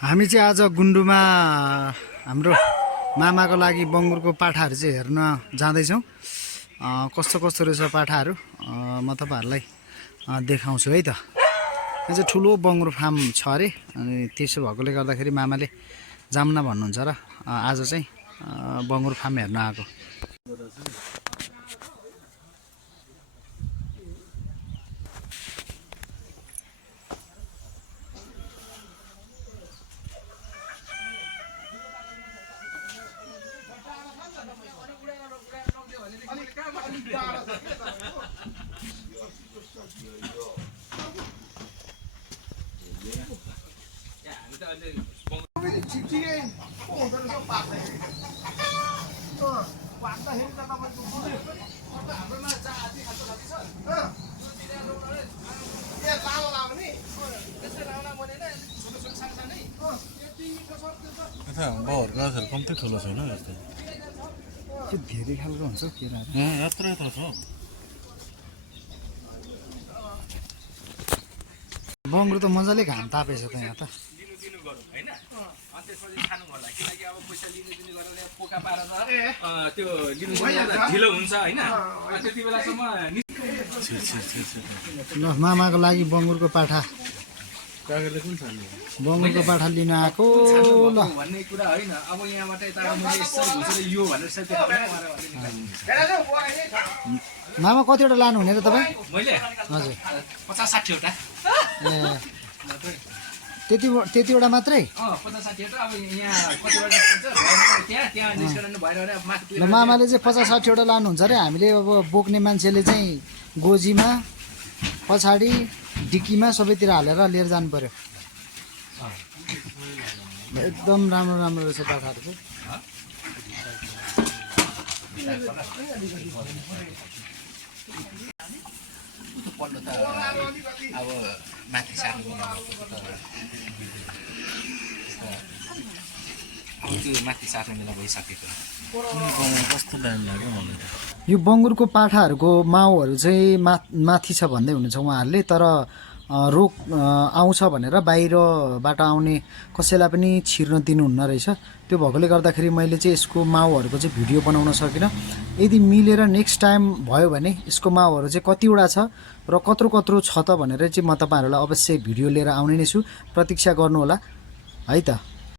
हामी चाहिँ आज गुन्डुमा हाम्रो मामाको लागि बङ्गुरको पाठाहरू चाहिँ हेर्न जाँदैछौँ। कस्तो कस्तो रहेछ पाठाहरू म तपाईँहरूलाई देखाउँछु है त। यो चाहिँ ठुलो बङ्गुर फार्म छ अरे, अनि त्यसो भएकोले गर्दाखेरि मामाले जाम्न भन्नुहुन्छ र आज चाहिँ बङ्गुर फार्म हेर्न आएको। बाउहरूको आजहरू कम्ती ठुलो छैन यस्तो त्यो धेरै खालको हुन्छ केराहरू। यत्रो यत्रो छ। बङ्गुर त मजाले घाम तापेछ त यहाँ त। ढिलो हुन्छ हैन, त्यति बेलासम्म ल मामाको लागि बङ्गुरको पाठा कागजले कुन छ बङ्गुरको पाठा लिन आएको ल। भन्ने कुरा होइन। अब यहाँबाट यता मैले यसरी घुसेर यो भनेर चाहिँ मामा कतिवटा लानुहुने र तपाईँ? मैले हजुर 50-60 वटा। ए त्यतिवटा मात्रै? 50-60 वटा। अब यहाँ कतिवटा निस्किन्छ त्यहाँ निस्कन भएर माथि ल मामाले चाहिँ 50-60 वटा लानुहुन्छ अरे। हामीले अब बोक्ने मान्छेले चाहिँ गोजीमा पछाडि डिक्कीमा सबैतिर हालेर लिएर जानु पर्यो। एकदम राम्रो राम्रो रहेछ पाठाहरू चाहिँ। पल्लो त अब माथि सार्नु अब त्यो माथि सार्ने बेला भइसकेको। कस्तो दामी लाग्यो मलाई त। यो बङ्गुरको पाठाहरूको माउहरू चाहिँ माथि छ भन्दै हुनुहुन्छ उहाँहरूले, तर रोग आउँछ भनेर बाहिरबाट आउने कसैलाई पनि छिर्न दिनुहुन्न रहेछ। त्यो भएकोले गर्दाखेरि मैले चाहिँ यसको माउहरूको चाहिँ भिडियो बनाउन सकिनँ। यदि मिलेर नेक्स्ट टाइम भयो भने यसको माउहरू चाहिँ कतिवटा छ र कत्रो कत्रो छ त भनेर चाहिँ म तपाईँहरूलाई अवश्य भिडियो लिएर आउने नै छु। प्रतीक्षा गर्नुहोला है त।